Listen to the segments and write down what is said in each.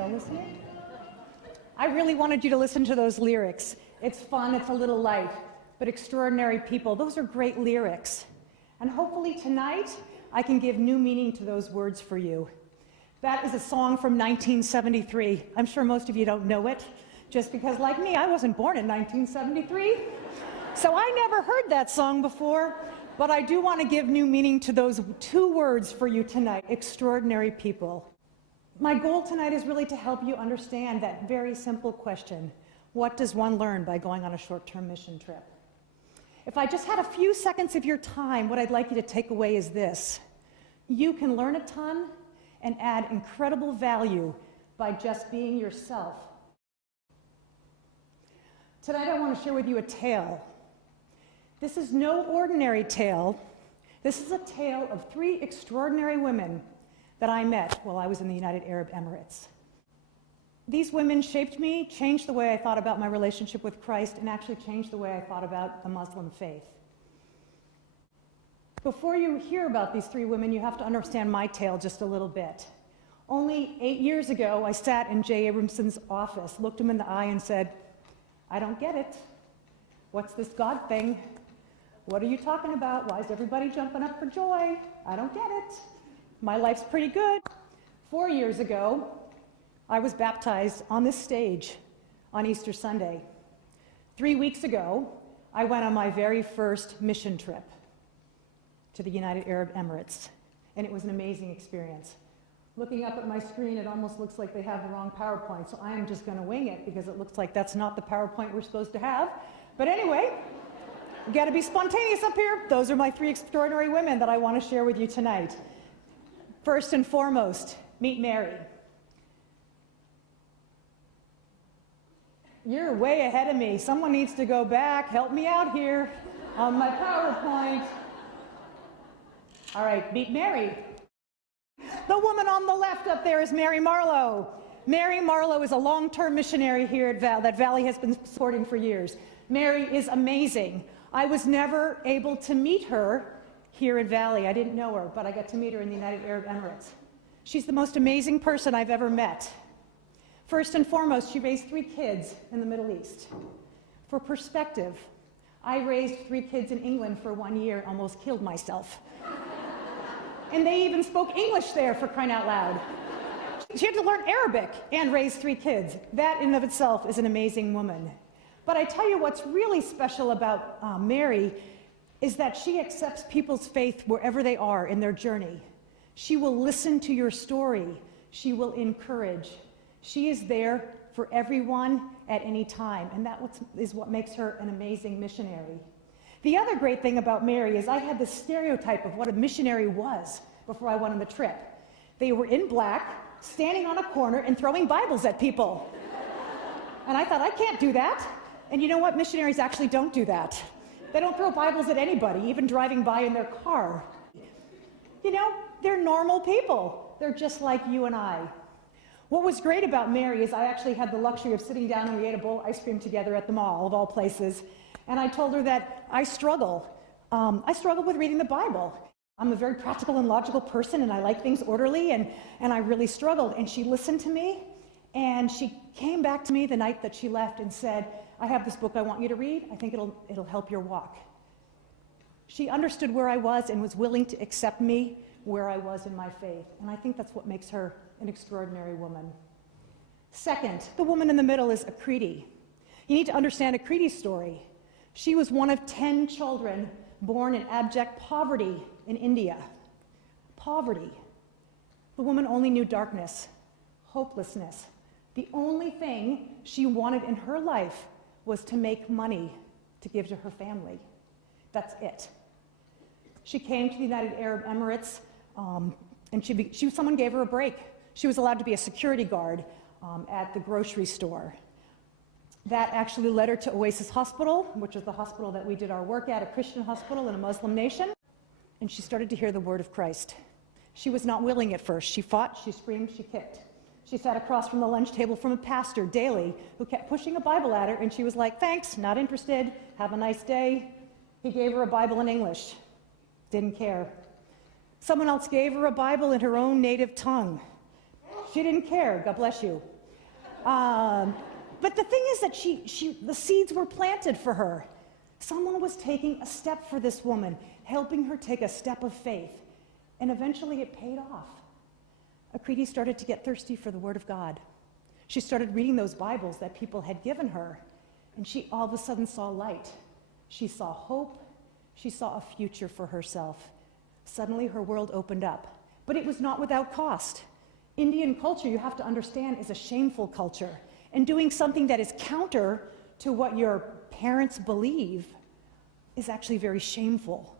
no listening? I really wanted you to listen to those lyrics. It's fun, it's a little light, but extraordinary people, those are great lyrics. And hopefully tonight, I can give new meaning to those words for you. That is a song from 1973. I'm sure most of you don't know it, just because, like me, I wasn't born in 1973. So I never heard that song before, but I do want to give new meaning to those two words for you tonight, extraordinary people. My goal tonight is really to help you understand that very simple question: what does one learn by going on a short-term mission trip? If I just had a few seconds of your time, what I'd like you to take away is this: you can learn a ton and add incredible value by just being yourself. Tonight I want to share with you a tale. This is no ordinary tale. This is a tale of 3 extraordinary women that I met while I was in the United Arab Emirates. These women shaped me, changed the way I thought about my relationship with Christ, and actually changed the way I thought about the Muslim faith. Before you hear about these 3 women, you have to understand my tale just a little bit. Only 8 years ago, I sat in Jay Abramson's office, looked him in the eye and said, "I don't get it. What's this God thing? What are you talking about? Why is everybody jumping up for joy? I don't get it. My life's pretty good." 4 years ago, I was baptized on this stage on Easter Sunday. 3 weeks ago, I went on my very first mission trip to the United Arab Emirates, and it was an amazing experience. Looking up at my screen, it almost looks like they have the wrong PowerPoint, so I am just going to wing it because it looks like that's not the PowerPoint we're supposed to have. But anyway, you got to be spontaneous up here. Those are my 3 extraordinary women that I want to share with you tonight. First and foremost, meet Mary. You're way ahead of me. Someone needs to go back, help me out here on my PowerPoint. All right, meet Mary. The woman on the left up there is Mary Marlowe. Mary Marlowe is a long-term missionary here at that Valley has been supporting for years. Mary is amazing. I was never able to meet her here at Valley. I didn't know her, but I got to meet her in the United Arab Emirates. She's the most amazing person I've ever met. First and foremost, she raised 3 kids in the Middle East. For perspective, I raised 3 kids in England for 1 year, almost killed myself. And they even spoke English there, for crying out loud. She had to learn Arabic and raise 3 kids. That in and of itself is an amazing woman. But I tell you what's really special about Mary is that she accepts people's faith wherever they are in their journey. She will listen to your story. She will encourage. She is there for everyone at any time, and that is what makes her an amazing missionary. The other great thing about Mary is I had this stereotype of what a missionary was before I went on the trip. They were in black, standing on a corner and throwing Bibles at people. And I thought, I can't do that. And you know what? Missionaries actually don't do that. They don't throw Bibles at anybody, even driving by in their car. You know, they're normal people. They're just like you and I. What was great about Mary is I actually had the luxury of sitting down and we ate a bowl of ice cream together at the mall, of all places. And I told her that I struggle. I struggle with reading the Bible. I'm a very practical and logical person, and I like things orderly, and I really struggled. And she listened to me, and she came back to me the night that she left and said, "I have this book I want you to read. I think it'll help your walk." She understood where I was and was willing to accept me where I was in my faith. And I think that's what makes her an extraordinary woman. Second, the woman in the middle is Guidry. You need to understand Guidry's story. She was one of 10 children born in abject poverty in India. Poverty. The woman only knew darkness, hopelessness. The only thing she wanted in her life was to make money to give to her family. That's it. She came to the United Arab Emirates, and someone gave her a break. She was allowed to be a security guard at the grocery store. That actually led her to Oasis Hospital, which is the hospital that we did our work at, a Christian hospital in a Muslim nation. And she started to hear the word of Christ. She was not willing at first. She fought, she screamed, she kicked. She sat across from the lunch table from a pastor daily who kept pushing a Bible at her, and she was like, "Thanks, not interested. Have a nice day." He gave her a Bible in English. Didn't care. Someone else gave her a Bible in her own native tongue. She didn't care. God bless you. But the thing is that the seeds were planted for her. Someone was taking a step for this woman, helping her take a step of faith. And eventually it paid off. Akriti started to get thirsty for the Word of God. She started reading those Bibles that people had given her, and she all of a sudden saw light. She saw hope. She saw a future for herself. Suddenly her world opened up. But it was not without cost. Indian culture, you have to understand, is a shameful culture. And doing something that is counter to what your parents believe is actually very shameful.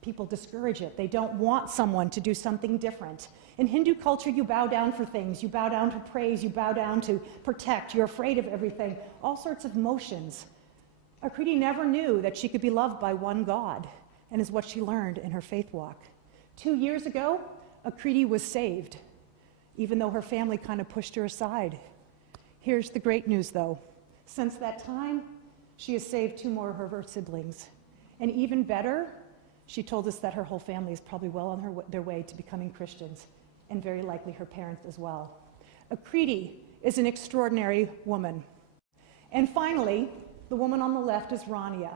People discourage it. They don't want someone to do something different. In Hindu culture, you bow down for things. You bow down to praise. You bow down to protect. You're afraid of everything. All sorts of motions. Akriti never knew that she could be loved by one God, and is what she learned in her faith walk. 2 years ago, Akriti was saved, even though her family kind of pushed her aside. Here's the great news, though. Since that time, she has saved 2 more of her siblings. And even better, she told us that her whole family is probably well on their way to becoming Christians, and very likely her parents as well. Akriti is an extraordinary woman. And finally, the woman on the left is Rania.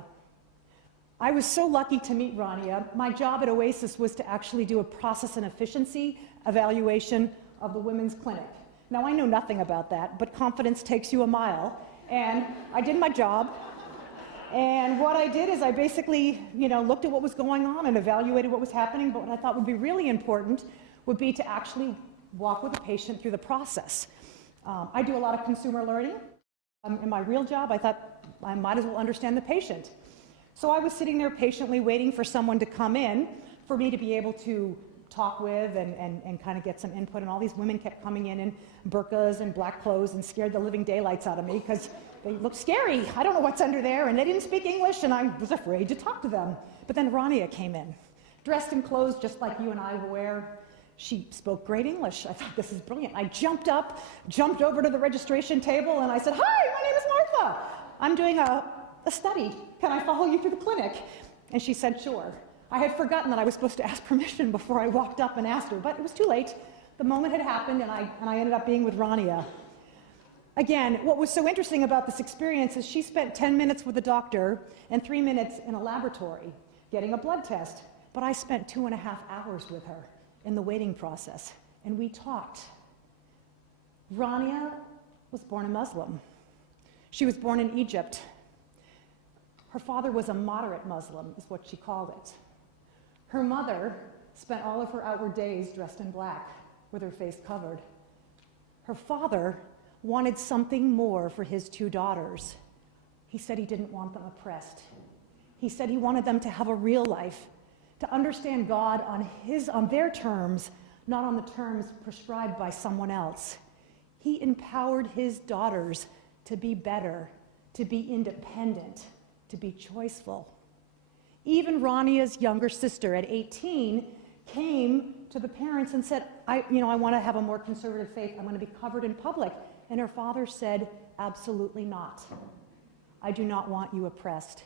I was so lucky to meet Rania. My job at Oasis was to actually do a process and efficiency evaluation of the women's clinic. Now, I know nothing about that, but confidence takes you a mile. And I did my job. And what I did is I basically, looked at what was going on and evaluated what was happening. But what I thought would be really important would be to actually walk with a patient through the process. I do a lot of consumer learning. In my real job, I thought I might as well understand the patient. So I was sitting there patiently waiting for someone to come in for me to be able to talk with and kind of get some input. And all these women kept coming in burqas and black clothes and scared the living daylights out of me because they looked scary. I don't know what's under there. And they didn't speak English, and I was afraid to talk to them. But then Rania came in, dressed in clothes just like you and I wear. She spoke great English. I thought, this is brilliant. I jumped over to the registration table, and I said, "Hi, my name is Martha. I'm doing a study. Can I follow you through the clinic?" And she said, "Sure." I had forgotten that I was supposed to ask permission before I walked up and asked her, but it was too late. The moment had happened, and I ended up being with Rania. Again, what was so interesting about this experience is she spent 10 minutes with the doctor and 3 minutes in a laboratory getting a blood test, but I spent 2.5 hours with her in the waiting process, and we talked. Rania was born a Muslim. She was born in Egypt. Her father was a moderate Muslim, is what she called it. Her mother spent all of her outward days dressed in black, with her face covered. Her father wanted something more for his 2 daughters. He said he didn't want them oppressed. He said he wanted them to have a real life, to understand God on their terms, not on the terms prescribed by someone else. He empowered his daughters to be better, to be independent, to be choiceful. Even Rania's younger sister at 18 came to the parents and said, I want to have a more conservative faith. I want to be covered in public. And her father said, absolutely not. I do not want you oppressed.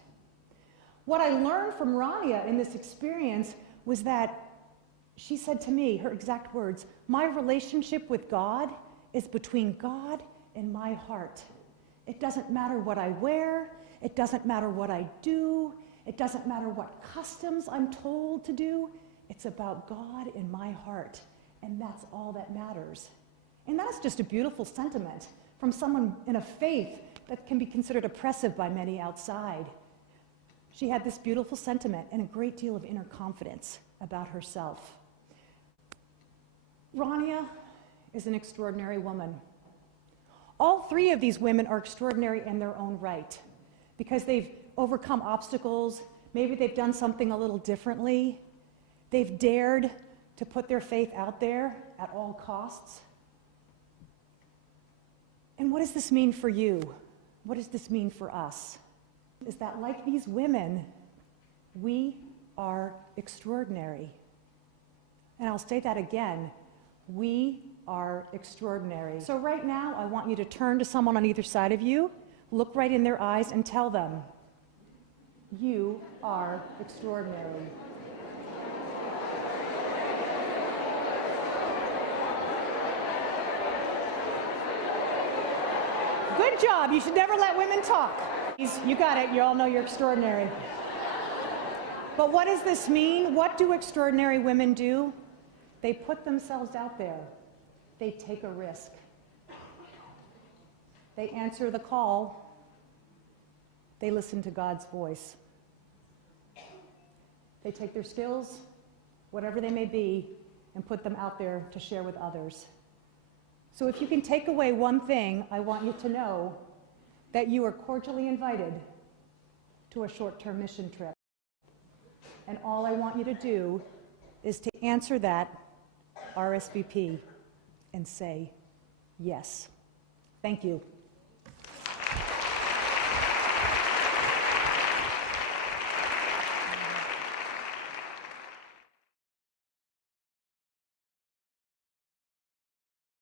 What I learned from Rania in this experience was that she said to me, her exact words, my relationship with God is between God and my heart. It doesn't matter what I wear. It doesn't matter what I do. It doesn't matter what customs I'm told to do. It's about God in my heart, and that's all that matters. And that's just a beautiful sentiment from someone in a faith that can be considered oppressive by many outside. She had this beautiful sentiment and a great deal of inner confidence about herself. Rania is an extraordinary woman. All 3 of these women are extraordinary in their own right because they've overcome obstacles. Maybe they've done something a little differently. They've dared to put their faith out there at all costs. And what does this mean for you? What does this mean for us? Is that like these women, we are extraordinary. And I'll say that again. We are extraordinary. So right now, I want you to turn to someone on either side of you, look right in their eyes, and tell them, you are extraordinary. Good job. You should never let women talk. You got it. You all know you're extraordinary. But what does this mean? What do extraordinary women do? They put themselves out there. They take a risk. They answer the call. They listen to God's voice. They take their skills, whatever they may be, and put them out there to share with others. So if you can take away one thing, I want you to know that you are cordially invited to a short-term mission trip. And all I want you to do is to answer that RSVP and say yes. Thank you.